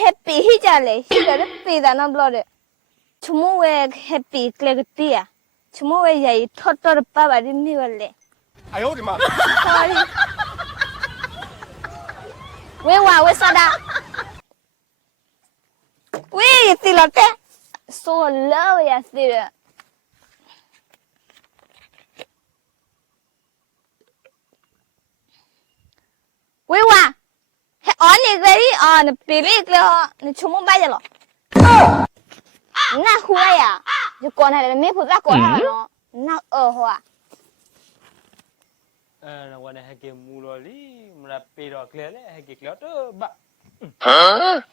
happy he jale he got a fee that no blood chumo we happy click tia chumo we ya i thot thot pa ba di ni wale ayo di ma sorry we wa we so da we ti lo te so low ya yeah, ti 啊，那比利哥，你出门买去了？那回来呀？就过来了，没回来过来了咯？那二货。呃，我那还给木罗哩，木拉皮罗克嘞，还给克罗托吧。哈？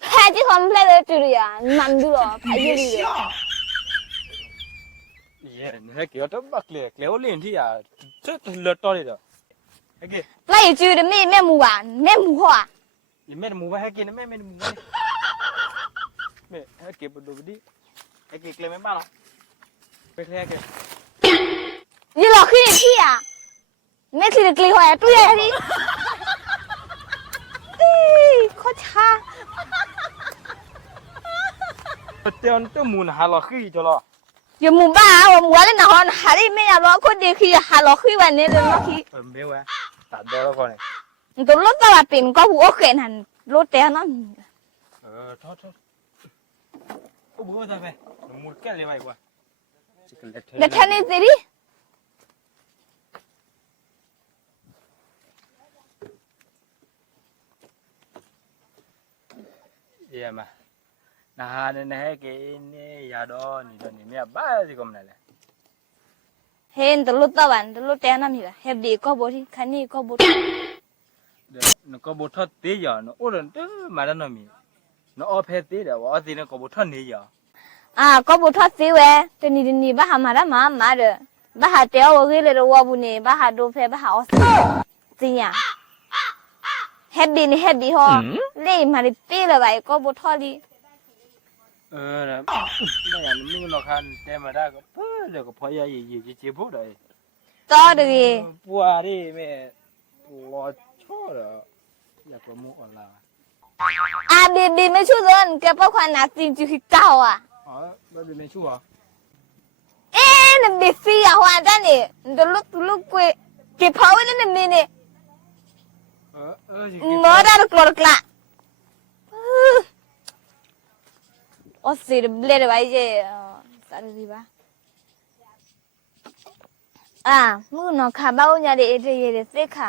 还这方面嘞，对呀，难度咯，太有力了。耶，那还给克罗托吧，克罗克罗林提呀，这这老多嘞着。ไม่ยจืดแม่แม่มูอ่ะแม่หมูหัวแม่หมูวปให้กินแม่แม่หมูไม่ให้เก็บดูดิใหเก็บเคลมแม่บ้านเรอไปเคลียร์กันยี่หลอกขี้นพี่อ่ะแม่ขึ้็กเลีหัวตุ้ยพี่ดีโคชาเตียนตัวหมูนหาหลอกขี้นจ้ะหรอยังมูมบ้าว่ามัวเล่นหนอนหาได้ไม่ยากหรอกคนเดียวขี้หาหลอกขี้วันนี้เลยเมื่อกี้ตัดเดียวแล้วพอเนี่ยตัวรถตลาดปิ่นก็หัวเข็นหันรถเต้นนั่นเออทอดทอดก็บุ้งไปทำไมมูดแก่เลยวะอีกว่าเด็กชายนี่สิริเยี่ยมอ่ะนะฮะเนี่ยเนี่ยเกินเนี่ยยาดอนี่ตอนนี้เนี่ยบ้าสิคุณนั่นแหละဟင်တလူတဝန်တလူတဲနာမီလာဟဲ့ဒီကဘောရီခနီကဘောဒါနကဘောထတ်တေးရနော်အော်ရန်တမရနမီနော်အဖဲသေးတယ်ဝါစီနကဘောထတ်နေရအာကဘောထတ်သေးဝဲတနီတနီဘာဟာမာရမာမာရဘာဟာတဲဝဂေလေရဝဘူနေဘာဟာဒိုဖဲဘာဟာအော်စတင်ရဟဲ့ဒီနဲ့ဟဲ့ဒီဟောလေးမာရီတေးလာပါကဘောထော်လီเออแล้วได้ยังไม่มีหลักฐานแต่มาได้ก็เพื่อจะก็พยายามยืดยืดเจ็บปวดเลยต่อเดี๋ยวปวดดิแม่ปวดชั่วเลยอยากไปมุ่งอะไรอาบีบีไม่ชั่วจนเก็บพวกความนักจริงจุกจิกเก่าอ่ะเออไม่ได้ไม่ชั่วเอ๊ะนั่นเด็กฟรีอะหัวจันนี่ดูลุกลุกกูเก็บพวกนั้นนี่เนี่ยเออเออหมอได้ก็หลอกละော်စီဘလက်ရပါရဲ့စားရစီပါအာမှုနော်ခဘောညာတဲ့အဲ့တရဲ့စိတ်ခါ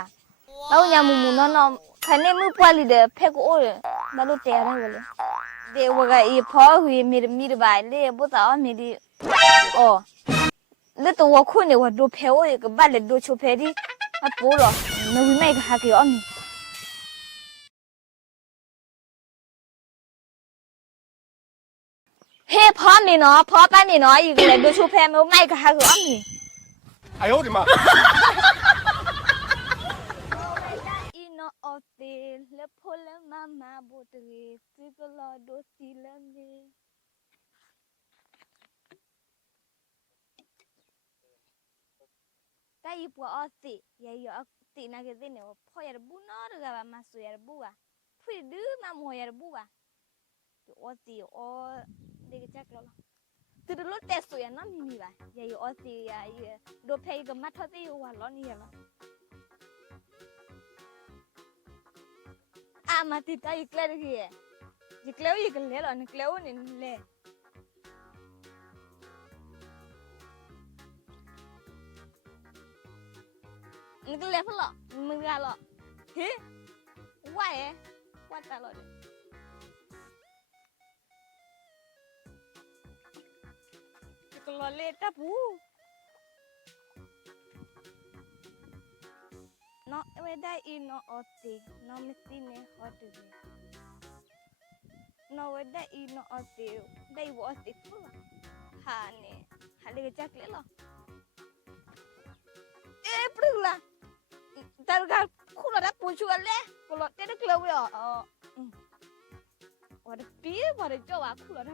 ဘောညာမှုမှုနော်နော်ခနဲ့မှုပွားလိတဲ့ဖက်ကိုအိုးမလို့တရားရလို့ဒီဝကအီဖော်ဟွေမီမီဘိုင်လေးဘုသာအမီဒီအော်လက်တော်ခုနေဝတ်တို့ဖဲဝဲကဘလက်တို့ချိုဖဲဒီအပူရောမဝိမိတ်ခါကေအမီ嘿，跑没呢，跑半米呢，一个来个球拍，没有买个还饿呢。哎呦我的妈！Tak ibu asli, ya ibu asli nak ke sini. Po ya ibu nor gawa masuk ya ibu ah. Pui dulu mama ya ibu ah. Asli, oh. เดีกจักรลตุดรุ่นเตสุยนั่นี่ีบ้ายายออสเตรายโดเพยกับมัทเทอร์ตี้วันล้อนี่ยังอามาติดใจเคลื่อนเลียเคลื่อนยังเคลื่อนแล้วนี่เคล่นนี่เล่นึกเ่อเหรอมือเหรอเฮ้ยว่าเอะว่าตลอดเลย বলে এটা পু ন ওয়েদা ই ন অতি ন মিতি নে হট দে ন ওয়েদা ই ন অতি দেই ওয়াসি ফুলা খালি হালে গেছাক ল এ পড়লা তার গা খুলাটা পুছু গেলে রে দেখলে ও ও ওর পিয়ে ভরে যাওয়া খুলাটা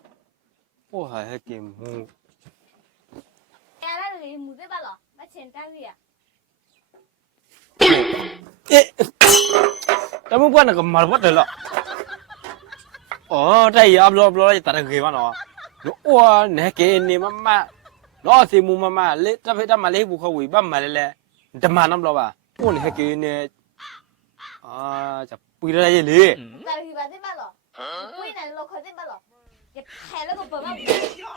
โอ้หายเกมฮู้เอ้าเรื่องมือเปล่าไม่เช่นตา้งวิ่งเอ๊ะแต่เมื่อวานก็มาพัดเลยล่ะโอ้ได้ยาบรอบรอบจะตาัดเกมมาันาะหนูว่าเนี่ยเกมนี่มามานอสีมูมามาเล็ดจะไปทำมาเล็บุคคลบั้ามาเลยแหละจะมาน้ำรอบอ่ะพวกเนี่ยเกมเนี่ยอ๋อจะปุยอะไรเลยแต่พี่บ้านได้บ้านหรอปุยไหนเราเคยได้บ้านหรอ你拍了个笨了，你他妈不要！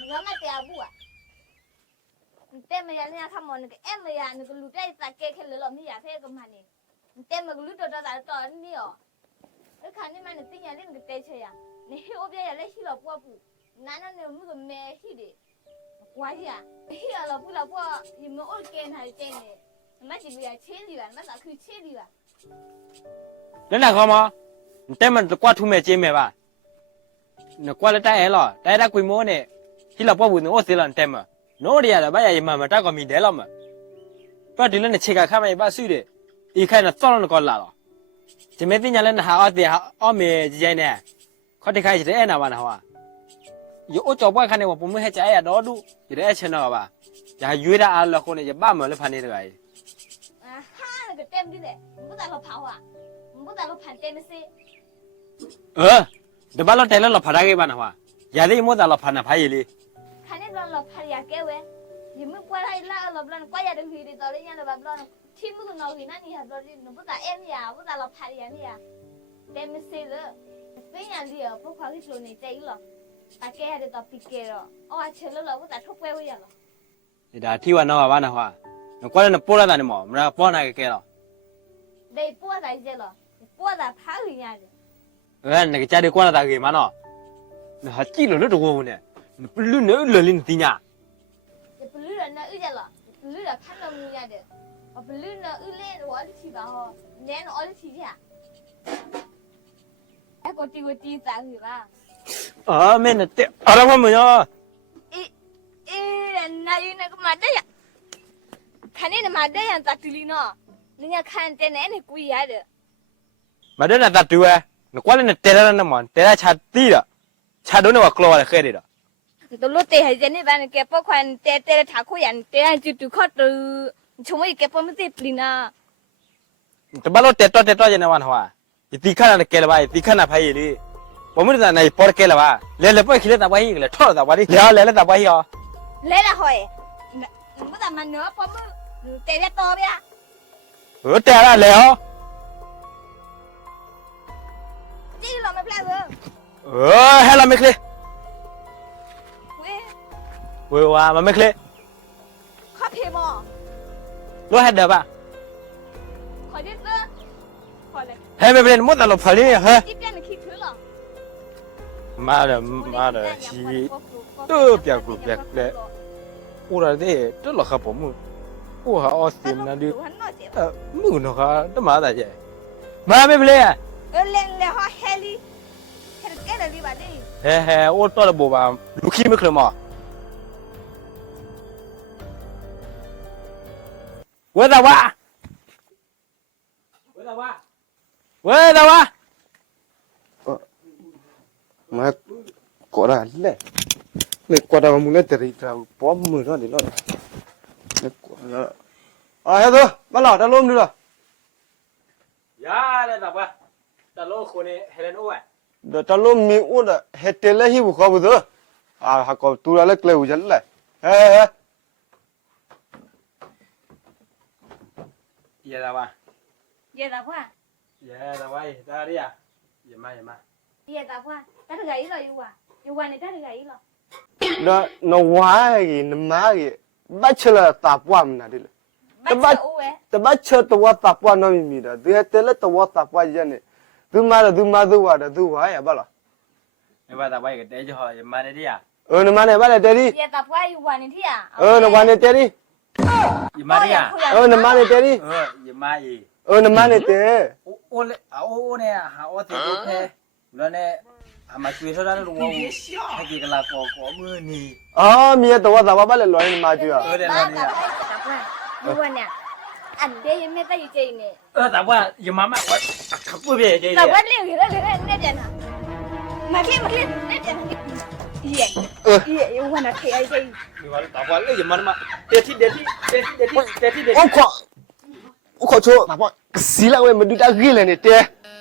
你他妈不要！你他妈原来他妈怎么弄的？呀，那个路太太黑，开开了，我他呀？才他妈弄的。你带妈个路多多少多少米哦？我看你们那个东西原来他妈太丑呀，你他妈原来他妈黑萝卜萝卜，那那那个那个咩黑的？怪呀，黑萝卜萝卜你们恶干害的，你妈是不要吃的了，妈是不吃吃的了。能拿好吗？你他妈是挂图买街买吧？นกว่ลจะได้เหรอได้ได้คุยโมเนี่ยที่เราพ่อบุญโอ้สิลันเต็มอ่ะโนเดียแล้วบ้างใหญ่มามาตั้งก็มีเดลอมอ่ะเพราะดิลันเนี่ยเชื่อข้ามันไปบ้านสุดเลยอีกแค่นั้นต้องก็ลาล่ะจะไม่ติดยังเล่นหาอ้อเดียหาอ้อมีจะยังเนี่ยเขาทีใครจะได้เอ็นอาวันหัวอยู่โอ้จบว่าขนาดว่าผมไม่ให้ใจอ่ะโดดูจะได้เชนเอะว่าอย่าอยู่ได้อารมณ์คนเนี่ยจะบ้าเหมือนเลยพันนี่เลยอ่าฮ่าเลยกเต็มดิเนี่ยมึงก็ตัดรถเผาอ่ะมึงก็ตับผ่าเต็มไสิเออดบัลลอตเตอร์ลอฟาร์ากีบ้านหัวยาดีมุดลอฟาร์นาพายลีขันนี้ลอลอฟาร์ยากเวยิ่งมือปวดให้ละลอบลันกว่ายาดึหีดตอนนี้ยังเดบัลลอนที่มือหนาวหีนั่นนี่ฮะตอนนี้หนูพูดแต่เอ็มยาพูดแ่ลอฟาร์ยาเนี่ยเต็มสิ้นเลยไม่ยังเดียวพวกเขาที่ชวนนี่เจ๊งหรอต่แก่เดี๋ยวต่อปีเกอร์อ๋อเชื่อแล้วเราพูดแต่ทุกเว้ยอย่างหรอเดี๋ยวที่วันนั้นว่านะหัวหนูกว่าจะปวดแล้วนี่หมอมันจะปวดอะไรกนเหรอได้ปวดอะไรเจ๊หรอปวดแต่พักหีนั่น ngay cái cha đi qua là, là, là ta gửi mà nó nó hết chi rồi nó trộm hồn nè nó bự lưu nữa lên lên tí nhá bự lưu nữa ư giờ là bự lưu là thằng nào ngu nhá đấy bự lưu nữa ư lên quá đi chỉ bảo nén quá đi chỉ nhá cái con tí con tí sáng gì ba à mẹ nó tiếc à đâu có mượn nhá ê ê là na ư na cái mặt đấy à khăn nên mặt đấy à ta tự lý nó nên nhá khăn tên là này quỳ yup. à นกว่าเนี่ยเตระนั่นมันเตระชาตีละชาดูเนี่ยว่ากลัวอะเรยเ้นดลยละตัวรถเตะให้เจนี่บ้านเก็บพวกควันเตะเตะถักขวานเตะจุดจูดข้อตู้อชมว่าอีเก็บพวกมันเจ็บปีน่ะตัวบ้านรถเตะตัวเตะตัวเจนี่วันหัวยี่ตีข้าวนั่เกลวายี่ตีขัาวนั่นพายเลยพมไม่รู้จะไหนปอดเกลวาเล่นเล่นไปขี้เล่นตาบ้าอีกเลยทอดตาบ้าดิเล่นเล่นตาบ้าอีกอ๋อเล่นละหอยไม่แจะมันเนื้อพวกมันเตะเตะโตไปอ่ะเออเตะละเลยอ๋อเออให้ลไม่เคลียเวยว่ามันไม่เคลียข้าพีมอรู้เหตุเดี๋ยวะขอดิสขอเลยเฮ้ยไม่เป็นมุดตะไรพอดีเฮ้ยมาเลยมาเลยชีตัวเปียกรูปแยบเลยกุระเดชตัวหลักครับผมอู้ฮะออสเตรียนะดูเออมึงนะคาต้องมาได้ยังมาไม่เป็นไรเออเล่นเล่นฮะเฮลี่ لیبالی هه هه اول تو لب بام لکی میکنم آ ودا وا ودا وا ودا وا ما کورا نه نه کورا مونه تری تراو پام مونه نه نه نه کورا آه هدو بالا دلوم دیلا یا نه دبا دلوم خونه هلن اوه đó à, hey, hey. yeah, yeah, yeah, yeah, yeah, ta luôn mi u đó hết tiền lấy hiu khó bự à học có tu ra lấy lấy u chân lại hả hả giờ đâu à giờ đâu à giờ đâu vậy ta đi à giờ mai giờ mai giờ đâu à ta được gì rồi u à u qua này ta được gì rồi nó nó quá gì nó má gì bắt chở là ta qua mình nói đi lên ta bắt ta bắt chở ta qua ta qua nó mi mi đó thế tiền lấy ta qua ta qua giờ này သူမတော့သူမသုတ်ဝါတော့သူဝါရပါလားနေပါတာဘာကြီးတဲကြဟောမန်ရီယာအွန်းမန်နေပါလေတဲရီပြေကဖွားယူဝါနေတီယာအွန်းဝါနေတဲရီယမရီယာအွန်းမန်နေတဲရီယမရီအွန်းမန်နေတဲအိုးလေအိုးနေဟာဟောတဲ့ကဲလောနေအမချွေးဆိုတာလောဝါဟကြီးကလာကောကောမင်းနီအာမြေတော့သာပါပါလေလောနေမာကျွာဟုတ်တယ်လောနေယူဝါနေအန်ဒေးမေတ္တာယူကျိနေเออแต่ว่ายมามาว่าขับไปเลยจ้ะแต่ว่าเรื่องเรื่องเรื่องเนี่ยจะนะมาเคลียร์มาเคลียรเนี่ยจ้ะเอ้ยเออยวันนั้นเคยไอ้ยังมีวันต่อไปเลยยมามาเดี๋ยวที่เดี๋ยวที่เดี๋ยวที่เดี๋ยวที่เดี๋ยวที่ผมขอกูขอโทษแต่ว่าสีละเว้ยมันดูได้เร่อยเลยเนี่ยเต้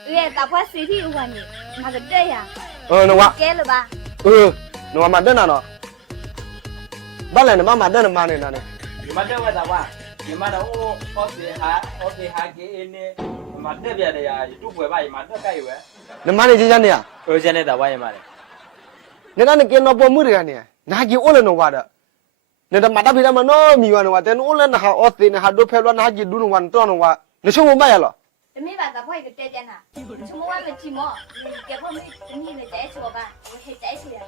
เรื่อยแต่ว่าสีที่อ้วนเนี่ยมาจะได้ยังเออหนูว่าแก่หรืวเปล่าเออหนูว่ามาได้น่ะเนาะบ้านไเนี่ยมามาเด้หรือมาเนี่ยน่ะเนี่ยมาเด้เว้ยแต่ว่า mana uwo ose ha ose ha ge ene mate bia de ya youtube we bai mate kai we ne mane ji jan ne ya o jan ne da wa ye mare ne ga ne ke no nó mu de ga ne na ji o le nó wa da ne da mata bi da ma no mi wa no wa ten o le na ha o te ne ha do phe lo na ji du no wa to no wa ne shu mo ma ya lo mấy bà ta phải cái tay chân à chúng mua cái chim mỏ cái con mấy cái gì này để cho bà cái tay chị à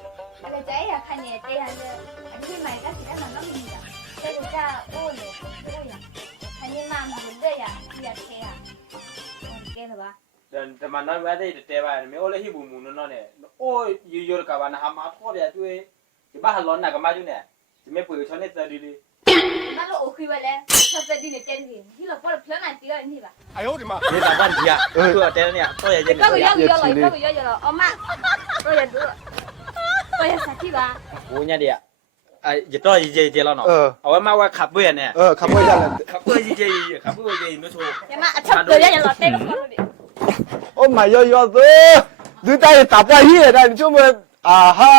cái tay à khăn này tay à nè anh khi mày cái gì đó mà nó mình à 그러니까 dan teman teman ada itu tewa ini oleh bumbu munu nane oh yuyur kawan hama kau dia tuh di bawah lon naga maju nih cuma punya soalnya mana oke wale tadi ni tadi hilang lo pelan nanti lah ayo di mana di depan dia tuh hotelnya, tuh ya jadi kau yang lo kau yang yang oma kau yang tuh kau yang sakit lah punya dia อย่ต้อยเจเจเราเนาะเอาไว้มาว่าขับเบื่อเนี่ยเออขับเบื่อขับเบื่อเจเจขับเบื่อเจเจมาโชว์เดี๋งวมาชับเดี๋ยยังรอเต้นก็โอ้ my god ยอดเลยดูใจตับว่าเฮียได้ช่วงเมื่ออ่าฮะ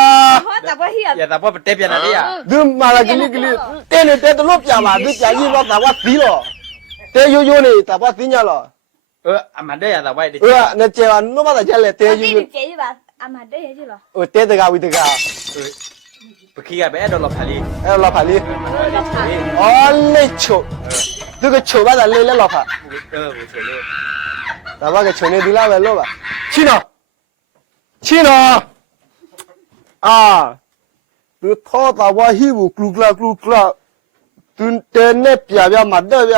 ตับว่าเฮียอย่าตับว่าเป็นเตปยานาเดียดูมาล้วกินนี่กินี่เต้นเต้นตลกยามาดูใจยี่ว่าตับว่าสีหรอเต้ยูยูนี่ตับว่าสีเนี่ยหรอเอออามาเดียตับว่าเด็เออเนเจวันนู้นมาแต่เจเลยเต้ยูยูเจี๊ยบอามาเดียจีหรอเออเต้ด็กาวิ็ะกาပခီကပဲအဲ့တော့လောက်ဖာလေးအဲ့လောက်ဖာလေးအော်လေချို့ကချို့ပါလားလေလောက်ဖာဒါပါကချို့နေဒီလားပဲလောပါချင်းတော့ချင်းတော့အာသူထောတာဝါဟီဘူးကလုကလကလုကလသူတဲနဲ့ပြပြမတက်ပြ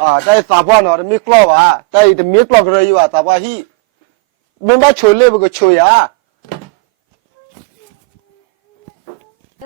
အာတိုက်စာဖွားတော့တမီကလော့ပါတိုက်တမီကလော့ကြရွာသာပါဟီမင်းဘချို့လေးဘကချို့ရာ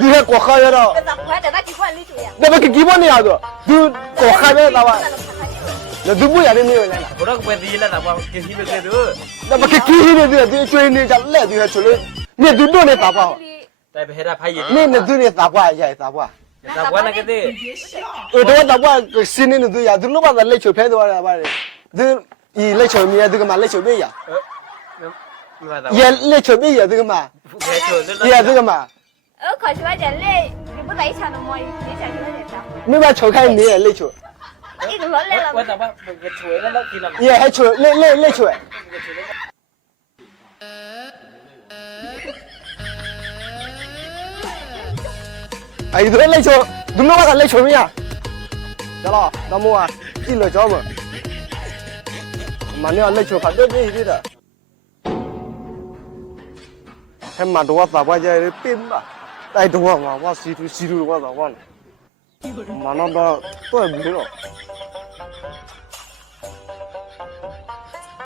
你还过好了，那不快的那几块你做呀？那不给几万你啊？都过好呢？咋话？那都不一样了呀？我那个外地了咋话？给几万给你？那不给几万给你？你做人家那点钱了？那不两万呢？咋话？那不还那便宜？那两的呢？咋挂？咋挂？咋挂？那个的。呃，那咋挂？今年的两万，你那块咱来炒片的咋挂？你你来炒米呀？你干嘛来炒米呀？来炒米呀？你干嘛？来炒？你来干嘛？二块钱钱，你你不打一枪都摸一，一两块钱的。你把球开，你来来球。你他妈来了我他妈我出来，了吗？你还出来？来来来，哎，对，来球，你没玩到来球没啊？咋了？怎么玩？你来教我。马尿来球，反正没你的。他妈的，咋不叫人拼တိုက်တော့မှာဘာစီသူစီသူတော့ဘာလဲမနောဘာတော့ဘယ်လို